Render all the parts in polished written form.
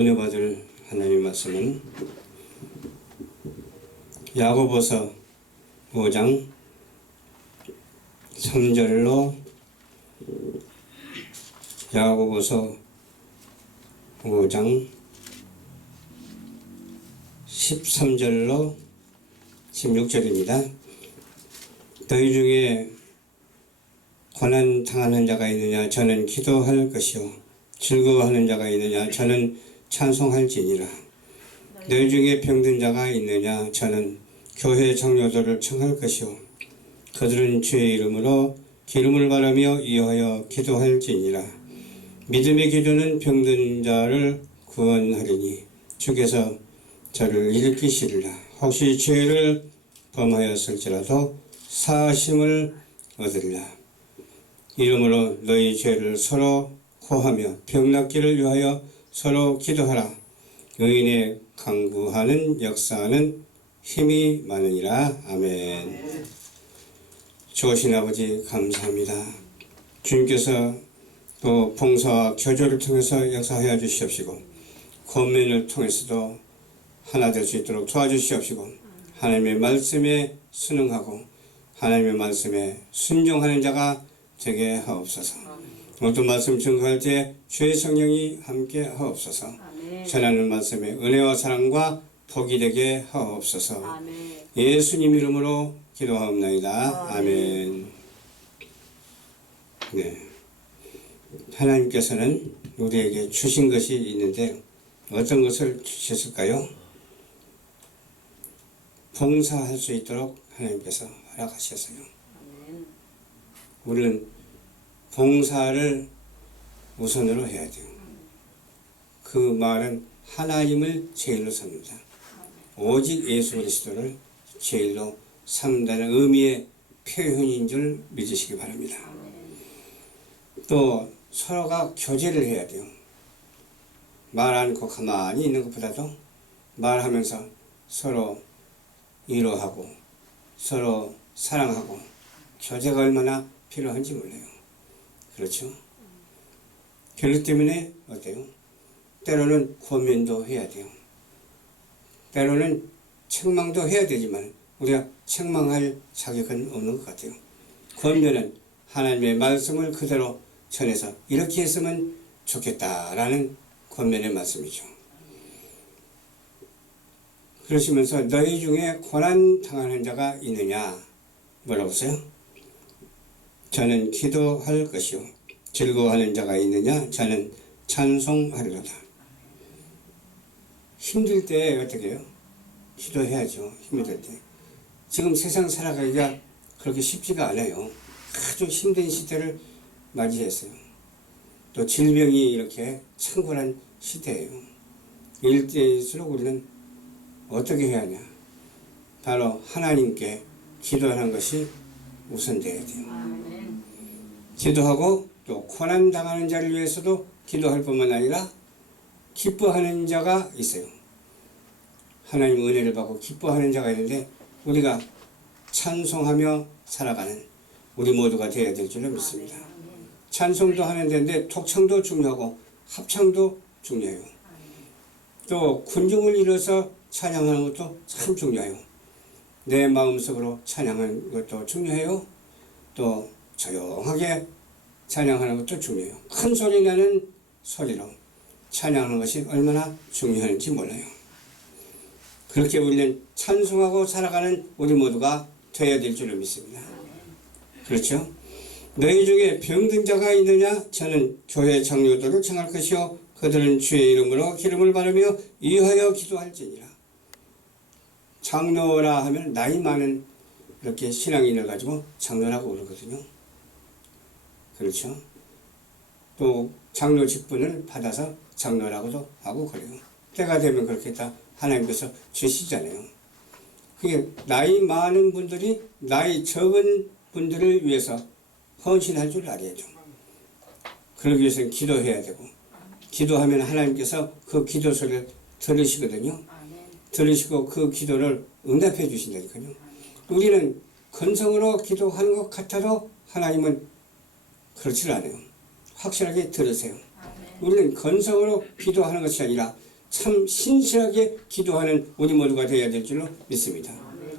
은혜 받을 하나님의 말씀은 야고보서 5장 3절로 야고보서 5장 13절로 16절입니다. 너희 중에 고난 당하는 자가 있느냐? 저는 기도할 것이요 즐거워하는 자가 있느냐? 저는 찬송할지니라. 너희 중에 병든 자가 있느냐? 저는 교회 장로들을 청할 것이요 그들은 주의 이름으로 기름을 바르며 위하여 기도할지니라. 믿음의 기도는 병든 자를 구원하리니 주께서 저를 일으키시리라. 혹시 죄를 범하였을지라도 사하심을 얻으리라. 이름으로 너희 죄를 서로 고하며 병낫기를 위하여 서로 기도하라. 의인의 강구하는 역사는 힘이 많으니라. 아멘. 좋으신 아버지 감사합니다. 주님께서 또 봉사와 교조를 통해서 역사하여 주시옵시고 권면을 통해서도 하나 될 수 있도록 도와주시옵시고 하나님의 말씀에 순응하고 하나님의 말씀에 순종하는 자가 되게 하옵소서. 모든 말씀 증거할 때 주의 성령이 함께 하옵소서. 전하는 말씀에 은혜와 사랑과 복이 되게 하옵소서. 아멘. 예수님 이름으로 기도하옵나이다. 아멘. 네. 하나님께서는 우리에게 주신 것이 있는데 어떤 것을 주셨을까요? 봉사할 수 있도록 하나님께서 허락하셨어요. 우리는 봉사를 우선으로 해야 돼요. 그 말은 하나님을 제일로 삼는다. 오직 예수 그리스도를 제일로 삼는다는 의미의 표현인 줄 믿으시기 바랍니다. 또 서로가 교제를 해야 돼요. 말 않고 가만히 있는 것보다도 말하면서 서로 위로하고 서로 사랑하고 교제가 얼마나 필요한지 몰라요. 그렇죠? 그렇기 때문에 어때요? 때로는 권면도 해야 돼요. 때로는 책망도 해야 되지만 우리가 책망할 자격은 없는 것 같아요. 권면은 하나님의 말씀을 그대로 전해서 이렇게 했으면 좋겠다라는 권면의 말씀이죠. 그러시면서 너희 중에 고난 당하는 자가 있느냐? 뭐라고 써요? 저는 기도할 것이요 즐거워하는 자가 있느냐? 저는 찬송하리로다. 힘들 때 어떻게 해요? 기도해야죠. 힘들 때. 지금 세상 살아가기가 그렇게 쉽지가 않아요. 아주 힘든 시대를 맞이했어요. 또 질병이 이렇게 창궐한 시대예요. 이럴 때일수록 우리는 어떻게 해야 하냐? 바로 하나님께 기도하는 것이 우선돼야 돼요. 기도하고 또 고난 당하는 자를 위해서도 기도할 뿐만 아니라 기뻐하는 자가 있어요. 하나님 은혜를 받고 기뻐하는 자가 있는데 우리가 찬송하며 살아가는 우리 모두가 되어야 될 줄로 믿습니다. 찬송도 하는 데인데 독창도 중요하고 합창도 중요해요. 또 군중을 이뤄서 찬양하는 것도 참 중요해요. 내 마음속으로 찬양하는 것도 중요해요. 또 조용하게 찬양하는 것도 중요해요. 큰 소리 나는 소리로 찬양하는 것이 얼마나 중요한지 몰라요. 그렇게 우리는 찬송하고 살아가는 우리 모두가 되어야 될 줄로 믿습니다. 그렇죠? 너희 중에 병든 자가 있느냐? 저는 교회 장로들을 청할 것이요 그들은 주의 이름으로 기름을 바르며 위하여 기도할지니라. 장로라 하면 나이 많은 이렇게 신앙인을 가지고 장로라고 그러거든요. 그렇죠? 또 장로 직분을 받아서 장로라고도 하고 그래요. 때가 되면 그렇게 다 하나님께서 주시잖아요. 그게 나이 많은 분들이 나이 적은 분들을 위해서 헌신할 줄 알아야죠. 그러기 위해서는 기도해야 되고 기도하면 하나님께서 그 기도 소리를 들으시거든요. 들으시고 그 기도를 응답해 주신다니까요. 우리는 건성으로 기도하는 것 같아도 하나님은 그렇지 않아요. 확실하게 들으세요. 우리는 건성으로 기도하는 것이 아니라 참 신실하게 기도하는 우리 모두가 되어야 될 줄로 믿습니다.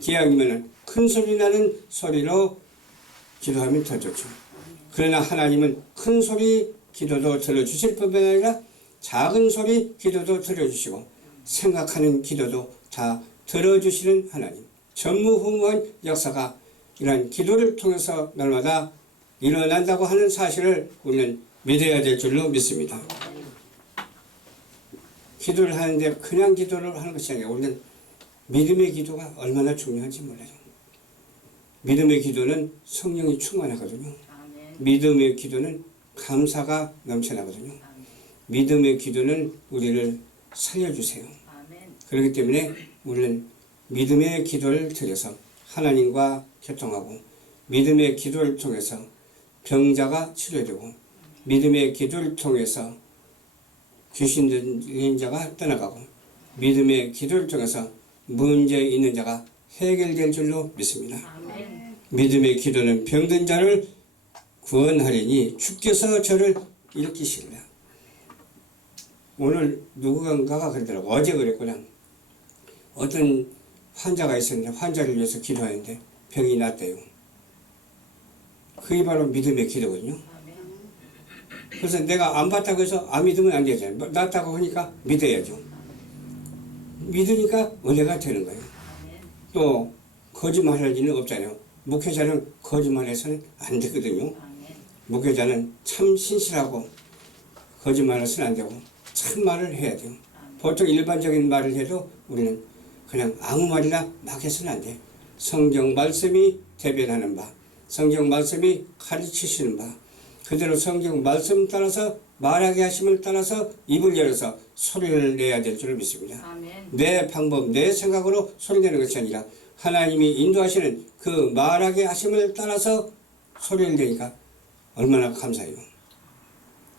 기왕이면 큰 소리 나는 소리로 기도하면 더 좋죠. 그러나 하나님은 큰 소리 기도도 들어주실 뿐만 아니라 작은 소리 기도도 들어주시고 생각하는 기도도 다 들어주시는 하나님. 전무후무한 역사가 이러한 기도를 통해서 날마다 일어난다고 하는 사실을 우리는 믿어야 될 줄로 믿습니다. 기도를 하는데 그냥 기도를 하는 것이 아니라 우리는 믿음의 기도가 얼마나 중요한지 몰라요. 믿음의 기도는 성령이 충만하거든요. 믿음의 기도는 감사가 넘쳐나거든요. 믿음의 기도는 우리를 살려주세요. 그렇기 때문에 우리는 믿음의 기도를 드려서 하나님과 교통하고 믿음의 기도를 통해서 병자가 치료되고 믿음의 기도를 통해서 귀신 들린 자가 떠나가고 믿음의 기도를 통해서 문제 있는 자가 해결될 줄로 믿습니다. 믿음의 기도는 병든 자를 구원하리니 주께서 저를 일으키시리라. 오늘 누군가가 그러더라고. 어제 그랬구나. 어떤 환자가 있었는데 환자를 위해서 기도하는데 병이 낫대요. 그게 바로 믿음의 기도거든요. 그래서 내가 안 봤다고 해서 안 믿으면 안 되잖아요. 낫다고 하니까 믿어야죠. 믿으니까 은혜가 되는 거예요. 또 거짓말할 리는 없잖아요. 목회자는 거짓말해서는 안 되거든요. 목회자는 참 신실하고 거짓말해서는 안 되고 참말을 해야 돼요. 보통 일반적인 말을 해도 우리는 그냥 아무 말이나 막 해서는 안 돼요. 성경 말씀이 대변하는 바, 성경 말씀이 가르치시는 바, 그대로 성경 말씀 따라서 말하게 하심을 따라서 입을 열어서 소리를 내야 될 줄 믿습니다. 아멘. 내 방법, 내 생각으로 소리내는 것이 아니라 하나님이 인도하시는 그 말하게 하심을 따라서 소리를 내니까 얼마나 감사해요.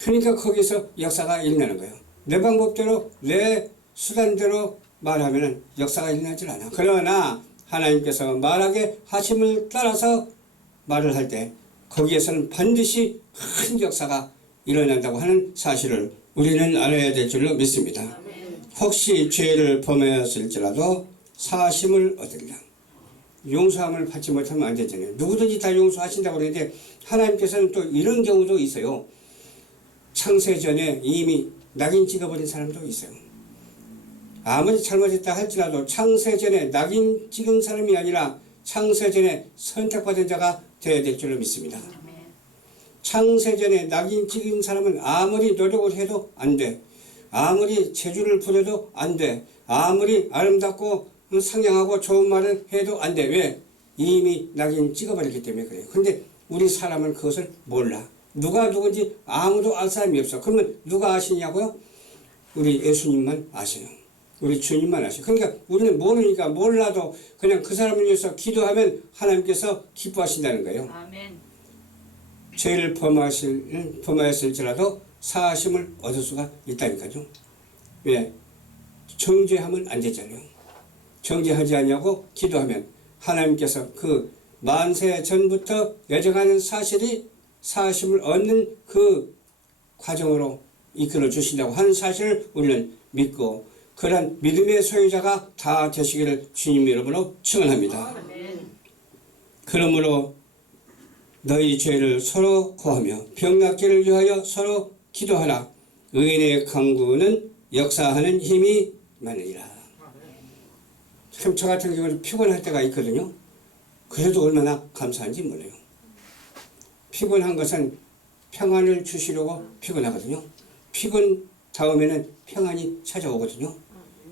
그러니까 거기서 역사가 일어나는 거예요. 내 방법대로 내 수단대로 말하면 역사가 일어나질 않아. 그러나 하나님께서 말하게 하심을 따라서 말을 할 때 거기에서는 반드시 큰 역사가 일어난다고 하는 사실을 우리는 알아야 될 줄로 믿습니다. 혹시 죄를 범하였을지라도 사심을 얻으리라. 용서함을 받지 못하면 안 되잖아요. 누구든지 다 용서하신다고 그러는데 하나님께서는 또 이런 경우도 있어요. 창세전에 이미 낙인 찍어버린 사람도 있어요. 아무리 잘못했다 할지라도 창세전에 낙인 찍은 사람이 아니라 창세전에 선택받은 자가 되어야 될 줄로 믿습니다. 창세전에 낙인 찍은 사람은 아무리 노력을 해도 안 돼. 아무리 재주를 부려도 안 돼. 아무리 아름답고 상냥하고 좋은 말을 해도 안 돼. 왜? 이미 낙인 찍어버렸기 때문에 그래요. 근데 우리 사람은 그것을 몰라. 누가 누군지 아무도 알 사람이 없어. 그러면 누가 아시냐고요? 우리 예수님만 아세요. 우리 주님만 아세요. 그러니까 우리는 모르니까 몰라도 그냥 그 사람을 위해서 기도하면 하나님께서 기뻐하신다는 거예요. 아멘. 죄를 범하였을지라도 사하심을 얻을 수가 있다니까요. 왜? 정죄하면 안 되잖아요. 정죄하지 않냐고 기도하면 하나님께서 그 만세 전부터 예정하는 사실이 사하심을 얻는 그 과정으로 이끌어 주신다고 하는 사실을 우리는 믿고 그런 믿음의 소유자가 다 되시기를 주님 이름으로 축원합니다. 그러므로 너희 죄를 서로 고하며 병낫기를 위하여 서로 기도하라. 의인의 강구는 역사하는 힘이 많으리라. 참 저 같은 경우는 피곤할 때가 있거든요. 그래도 얼마나 감사한지 몰라요. 피곤한 것은 평안을 주시려고 피곤하거든요. 피곤 다음에는 평안이 찾아오거든요.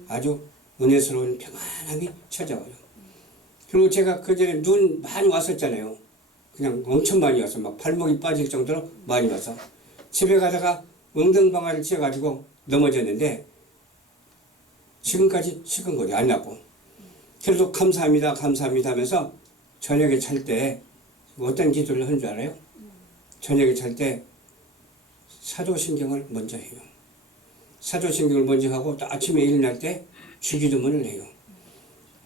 아주 은혜스러운 평안함이 찾아와요. 그리고 제가 그전에 눈 많이 왔었잖아요. 그냥 엄청 많이 와서 막 발목이 빠질 정도로 많이 와서 집에 가다가 엉덩방아를 찧어가지고 넘어졌는데 지금까지 시큰거리 안 나고 그래도 감사합니다 감사합니다 하면서 저녁에 잘 때 어떤 기도를 하는 줄 알아요? 저녁에 잘 때 사도신경을 먼저 해요. 사도신경을 먼저 하고 또 아침에 일어날 때 주기도문을 해요.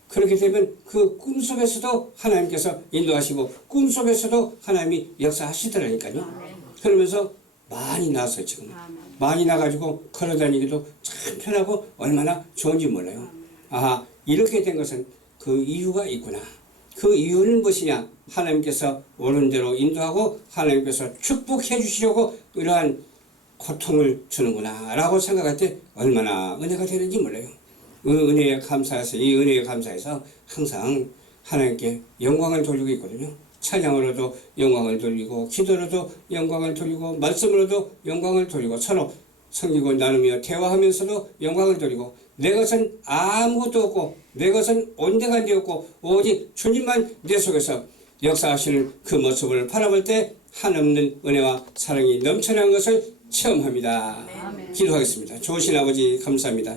그렇게 되면 그 꿈속에서도 하나님께서 인도하시고 꿈속에서도 하나님이 역사하시더라니까요. 그러면서 많이 나왔어요 지금. 많이 나가지고 걸어다니기도 참 편하고 얼마나 좋은지 몰라요. 아, 이렇게 된 것은 그 이유가 있구나. 그 이유는 무엇이냐? 하나님께서 옳은 대로 인도하고 하나님께서 축복해 주시려고 이러한 고통을 주는구나 라고 생각할 때 얼마나 은혜가 되는지 몰라요. 그 은혜에 감사해서, 이 은혜에 감사해서 항상 하나님께 영광을 돌리고 있거든요. 찬양으로도 영광을 돌리고, 기도로도 영광을 돌리고, 말씀으로도 영광을 돌리고, 서로 섬기고 나누며 대화하면서도 영광을 돌리고, 내 것은 아무것도 없고 내 것은 온데간데 없고 오직 주님만 내 속에서 역사하시는 그 모습을 바라볼 때 한없는 은혜와 사랑이 넘쳐나는 것을 체험합니다. 아멘. 기도하겠습니다. 좋으신 아버지 감사합니다.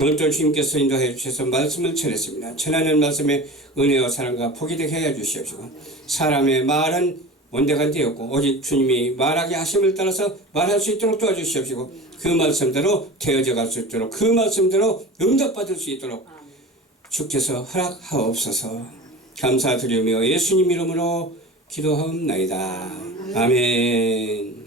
오늘도 주님께서 인도해 주셔서 말씀을 전했습니다. 전하는 말씀에 은혜와 사랑과 복이 되게 해 주시옵시고, 사람의 말은 온데간데 없고 오직 주님이 말하게 하심을 따라서 말할 수 있도록 도와주시옵시고, 그 말씀대로 되어져 갈 수 있도록, 그 말씀대로 응답받을 수 있도록 주께서 허락하옵소서. 감사드리며 예수님 이름으로 기도하옵나이다. 아멘.